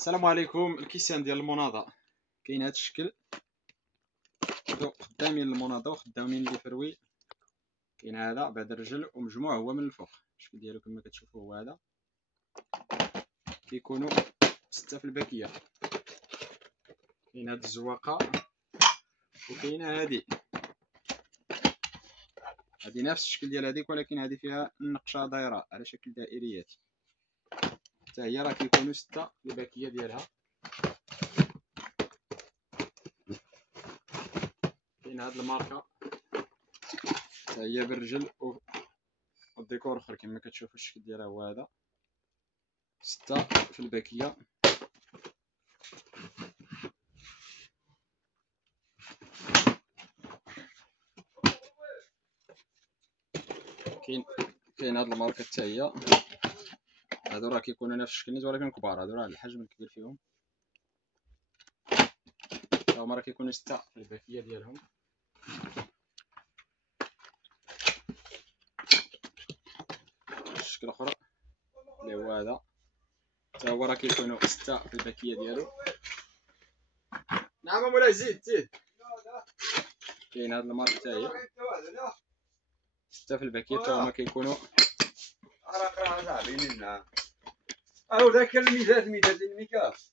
السلام عليكم. الكيسان ديال المناضة كاين هذا الشكل، خدامين المناضة وخدامين لي فروي. كاين هذا بعد الرجل ومجموع هو من الفوق. الشكل ديالو كما كتشوفوا هو هذا، كيكونوا 6 في الباكية. كاين هاد الزواقة وكاينه هادي نفس الشكل ديال هذيك، ولكن هذه فيها النقشه دايره على شكل دائريات. حتى هي راه كيكونوا 6 في الباكية ديالها. كاين هاد الماركه حتى هي بالرجل والديكور اخر كما كتشوفوا. الشكل ديالها هو هذا، 6 في الباكية. كاين هاد الماركه حتى هي. هادو راه كيكونوا نفس الشكل ولكن كبار. هادو راه الحجم الكبير فيهم، هما راه كيكونوا 6 في الباكية ديالهم. الشكل الاخر اللي هو هذا حتى هو راه كيكونوا 6 في الباكية ديالو. نعم مولاي، زيد. كاين هاد الماركه حتى هي 6 في الباكية، حتى هما كيكونوا ذاك الميزات الميكاس